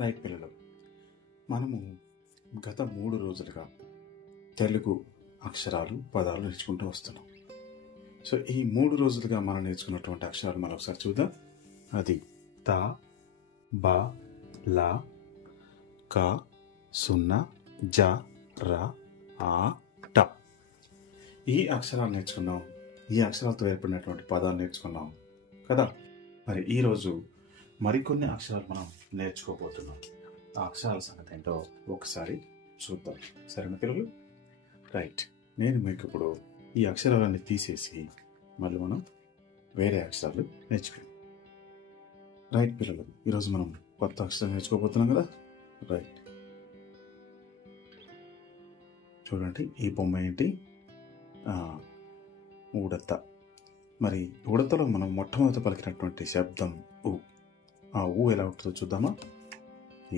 Right పిల్లలు, మనము గత 3 రోజులుగా తెలుగు అక్షరాలు పదాలు నేర్చుకుంటూ వస్తున్నాం. సో ఈ 3 రోజులుగా మనం నేర్చుకున్నటువంటి అక్షరాలు మనం ఒకసారి చూద్దాం. అది త, బ, ల, క, సున్న, జ, ర, ఆ, ట. ఈ అక్షరాలు నేర్చుకున్నాం. ఈ అక్షరాలతో ఏర్పడినటువంటి పదాలు నేర్చుకున్నాం కదా. మరి ఈరోజు మరికొన్ని అక్షరాలు మనం నేర్చుకోబోతున్నాం. ఆ అక్షరాల సంగతి ఏంటో ఒకసారి చూద్దాం. సరేనా పిల్లలు? రైట్, నేను మీకు ఇప్పుడు ఈ అక్షరాలన్నీ తీసేసి మళ్ళీ మనం వేరే అక్షరాలు నేర్చుకున్నాం. రైట్ పిల్లలు, ఈరోజు మనం కొత్త అక్షరాలు నేర్చుకోబోతున్నాం కదా. రైట్, చూడండి ఈ బొమ్మ ఏంటి? ఉడత. మరి ఉడతలో మనం మొట్టమొదట పలికినటువంటి శబ్దం ఊ. ఆ ఊ ఎలా ఉంటుందో చూద్దామా?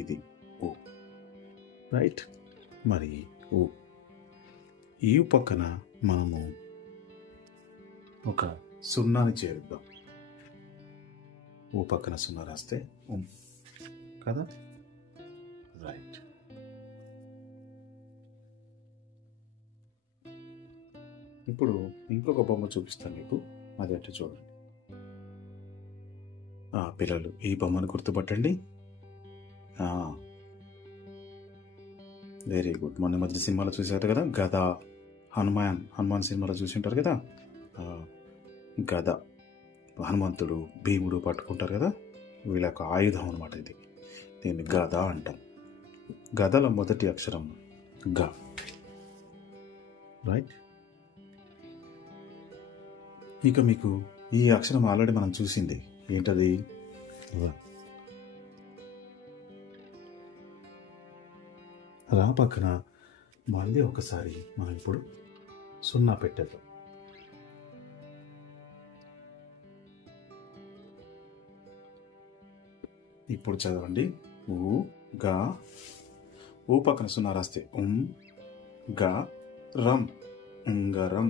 ఇది ఊ. రైట్, మరి ఊ ఈ పక్కన మనము ఒక సున్నాని చేరుద్దాం. ఊ పక్కన సున్నా రాస్తే కదా. రైట్, ఇప్పుడు ఇంకొక బొమ్మ చూపిస్తాను మీకు. అదేంటో చూడండి. పిల్లలు ఈ బొమ్మను గుర్తుపట్టండి. Very good. మొన్న మధ్య సినిమాలో చూసారు కదా, గద. హనుమాన్ సినిమాలో చూసి ఉంటారు కదా. గద హనుమంతుడు భీముడు పట్టుకుంటారు కదా. వీళ్ళ యొక్క ఆయుధం అనమాట ఇది. దీన్ని గద అంటాం. గదలో మొదటి అక్షరం గ. రైట్, ఇక మీకు ఈ అక్షరం ఆల్రెడీ మనం చూసింది. ఏంటది? రా పక్కన మళ్ళీ ఒకసారి మనం ఇప్పుడు సున్నా పెట్టేద్దాం. ఇప్పుడు చదవండి. ఊ గా. ఊ పక్కన సున్నా రాస్తే గా రం, ఉంగరం.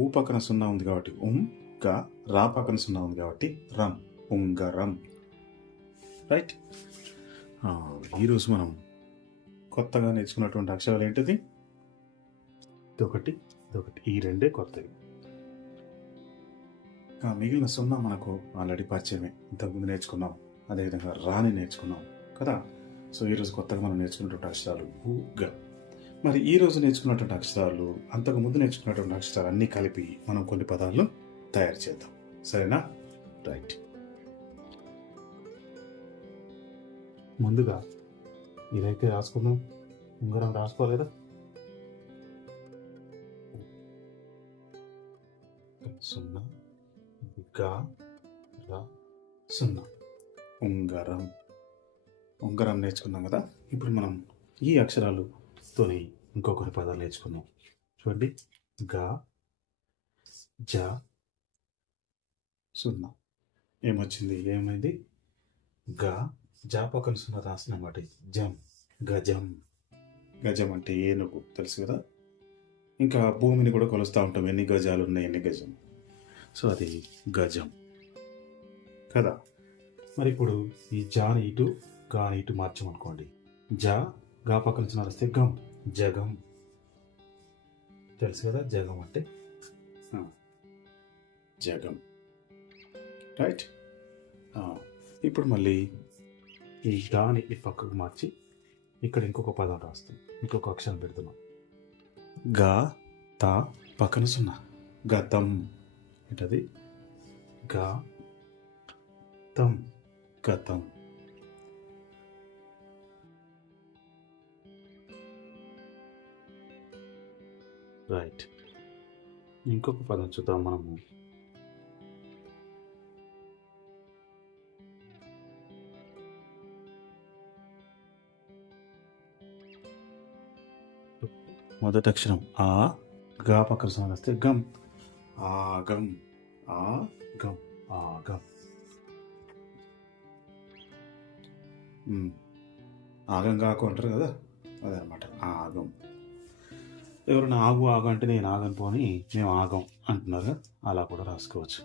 ఊ పక్కన సున్నా ఉంది కాబట్టి గా. రా పక్కన సున్నా ఉంది కాబట్టి రం, ఉంగరం. రైట్, ఈరోజు మనం కొత్తగా నేర్చుకున్నటువంటి అక్షరాలు ఏంటిది? ఇదొకటి, ఇదొకటి. ఈ రెండే కొత్తవి. మిగిలిన సున్నా మనకు ఆల్రెడీ పరిచయమే, ఇంతకుముందు నేర్చుకున్నాం. అదేవిధంగా రాని నేర్చుకున్నాం కదా. సో ఈరోజు కొత్తగా మనం నేర్చుకున్నటువంటి అక్షరాలు ఊ గా. మరి ఈ రోజు నేర్చుకున్నటువంటి అక్షరాలు, అంతకు ముందు నేర్చుకున్నటువంటి అక్షరాలు అన్నీ కలిపి మనం కొన్ని పదాలను తయారు చేద్దాం. సరేనా? రైట్, ముందుగా ఇదైతే రాసుకుందాం. ఉంగరం రాసుకోలేదా? సున్నా, గా, రా, సున్నా, ఉంగరం. ఉంగరం నేర్చుకున్నాం కదా. ఇప్పుడు మనం ఈ అక్షరాలతోని ఇంకొకరి పదాలు నేర్చుకున్నాం. చూడండి, గా, జ, సున్నా. ఏమొచ్చింది? ఏమైంది? గా, జా పక్కన సున్నా రాసినమాట. జం, గజం. గజం అంటే ఏనుగు, తెలుసు కదా. ఇంకా భూమిని కూడా కొలుస్తూ ఉంటాం, ఎన్ని గజాలు ఉన్నాయి, ఎన్ని గజం. సో అది గజం కదా. మరి ఇప్పుడు ఈ జాని ఇటు, గాని ఇటు మార్చామనుకోండి. జా, గా పక్కన సున్నా రాస్తే గం, జగం. తెలుసు కదా, జగం అంటే జగం. రైట్, ఇప్పుడు మళ్ళీ ఈ గాని ఈ పక్కకు మార్చి ఇక్కడ ఇంకొక పదం రాస్తాం, ఇంకొక అక్షరం పెడుతున్నాం. గా, తా పక్కన సున్నా, గతం. ఏంటది? గా తం, గతం. రైట్, ఇంకొక పదం చూద్దాం మనము. మొదటి అక్షరం ఆ, గా పక్కన సున్నా వస్తే గం, ఆగం. ఆగం, ఆగం. ఆగం కాకు అంటారు కదా, అదనమాట ఆగం. ఎవరైనా ఆగు ఆగు అంటే నేను ఆగను పోని మేము ఆగం అంటున్నారు, అలా కూడా రాసుకోవచ్చు.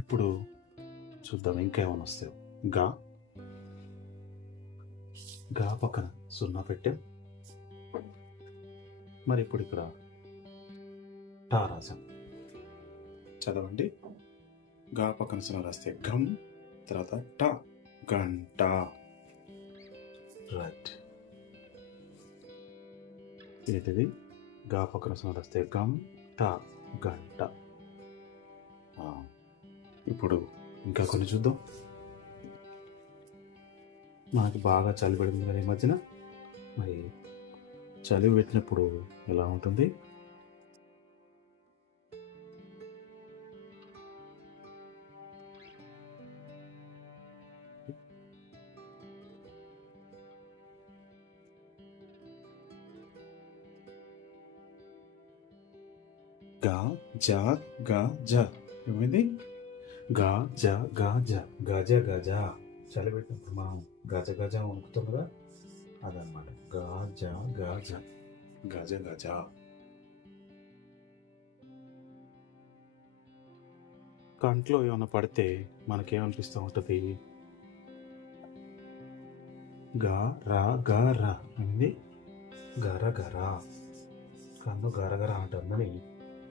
ఇప్పుడు చూద్దాం ఇంకేమైనా వస్తాయి. గా, గా పక్కన సున్నా పెట్టాం. మరి ఇప్పుడు ఇక్కడ టా రాసాం. చదవండి. గా పక్కన సున్నా రాస్తే గమ్, తర్వాత టా, గంట. రైట్. ఏంటిది? గా పక్కన సున్నా రాస్తే గమ్, టా, గంట. ఇప్పుడు ఇంకా కొన్ని చూద్దాం. మనకి బాగా చలి పెడుతుంది కదా ఈ మధ్యన. మరి చలి పెట్టినప్పుడు ఎలా ఉంటుంది? గా జా గా జ. ఏమైంది? గా జ గా జ, గజ గజ. చలి పెట్టినప్పుడు మనం గజ గజ వణుకుతాం కదా, అదనమాట. గా జ గా జ, గజ గజ. కంట్లో ఏమైనా పడితే మనకేమనిపిస్తూ ఉంటుంది? గా రా గా రా. ఏమింది? గర గర. కన్ను గరగర అంటుందని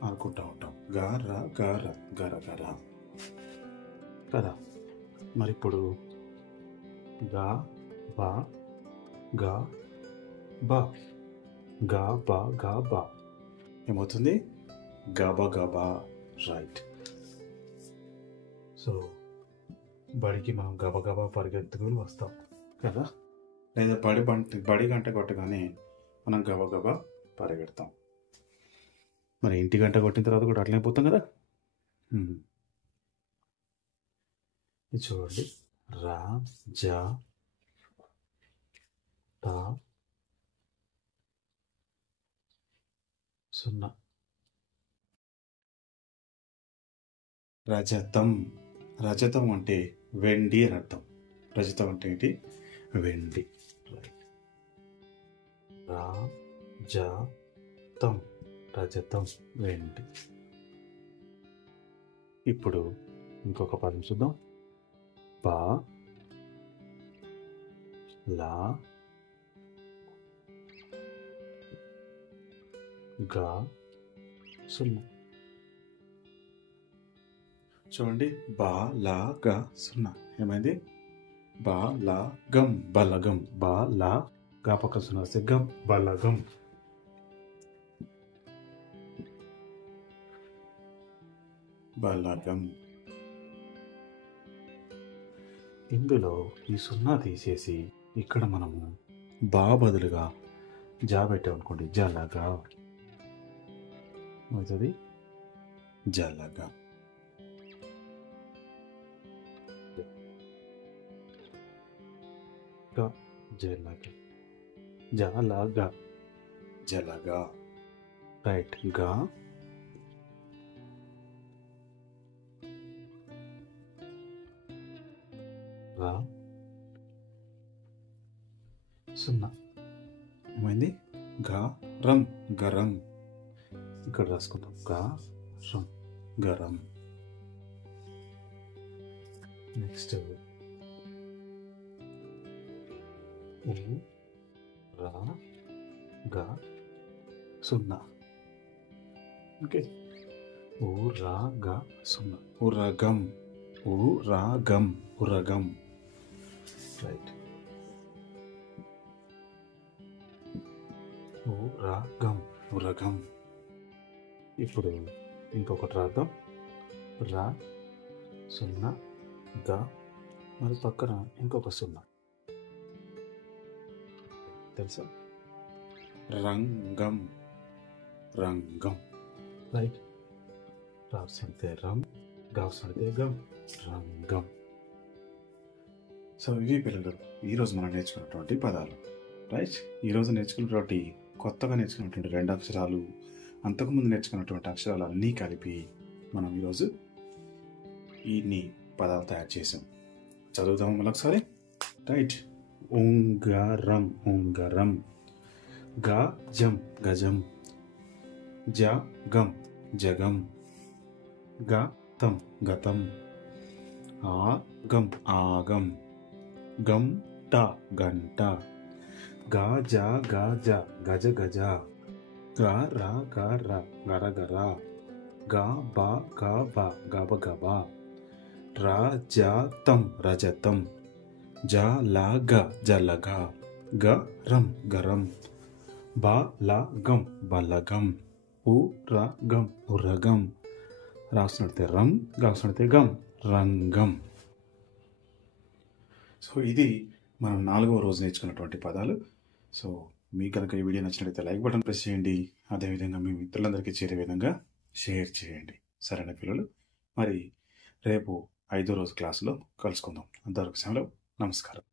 అనుకుంటా ఉంటాం. గార గార గర గర కదా. మరి ఇప్పుడు గా బా గా బా, గా బా గా బా ఏమవుతుంది? GABA GABA. రైట్. సో బడికి మనం గబా గబా పరిగెత్తుకుని వస్తాం కదా, లేదా బడి గంట కొట్టగానే మనం గబా గబా పరిగెడతాం. మరి ఇంటి గంట కొట్టిన తర్వాత కూడా అట్లనే పోతాం కదా. ఇది చూడండి. రా జా టా సున్నా. రజతం. రజతం అంటే వెండి అని అర్థం. రజతం అంటే ఏంటి? వెండి. రా జా తం, రజతం, వెండి. ఇప్పుడు ఇంకొక పదం చూద్దాం. బా లా గా సున్నా. చూడండి. బా లా గా సున్నా. ఏమైంది? బా లా గం, బలగం. బా లా గా పక్క సున్నా వస్తే గం, బలగం. బలగం. ఇందులో ఈ సున్నా తీసేసి ఇక్కడ మనము బా బదులుగా జా పెట్టామనుకోండి, జలగా అవుతుంది. జలగా. జలగా, జలగా, జలగా. రైట్. గా రా సున్నా. ఏమైంది? గా రం, గరం. ఇక్కడ రాసుకుంటాం. గా రం, గరం. నెక్స్ట్ రా గా సున్నా. ఓకే. ఊ రా గా సున్నా. ఉరగం. ఊరగం, ఉరగం. రైట్. ఊరగం, ఉరగం. ఇప్పుడు ఇంకొకటి రాద్దాం. రా సున్నా, గా, మరి పక్కన ఇంకొక సున్నా. తెలుసా? రంగం, రంగం. రైట్. రాస్తే రం, గావస్తే గం, రంగం. సో ఇవి పిల్లలు ఈరోజు మనం నేర్చుకున్నటువంటి పదాలు. రైట్. ఈరోజు నేర్చుకున్నటువంటి కొత్తగా నేర్చుకున్నటువంటి 2 అక్షరాలు, అంతకుముందు నేర్చుకున్నటువంటి అక్షరాలు అన్నీ కలిపి మనం ఈరోజు ఇన్ని పదాలు తయారు చేసాం. చదువుదాము మరొకసారి. రైట్. ఉంగరం, ఉంగరం. గజం, గజం. జగం, జగం. గతం, గతం. ఆగం, ఆగం. గంట, గంట. గా జా గా జా గజ గజ, గా రా గా రా గర గర, గా బా గా బా గబ గబ, రా జా తం రజతం, జా లా గ జలగ, గ రం గరం, బా లా గం బలగం, ఉ ర గం ఉరగం, రాస్తున్నట్టే రం, రాస్తున్నట్టే గం రంగం. సో ఇది మనం 4వ రోజు నేర్చుకున్నటువంటి పదాలు. సో మీకు కనుక ఈ వీడియో నచ్చినట్లయితే లైక్ బటన్ ప్రెస్ చేయండి. అదేవిధంగా మీ మిత్రులందరికీ చేరే విధంగా షేర్ చేయండి. సరైన పిల్లలు, మరి రేపు 5వ రోజు క్లాసులో కలుసుకుందాం. అంతవరకు సెలవు. నమస్కారం.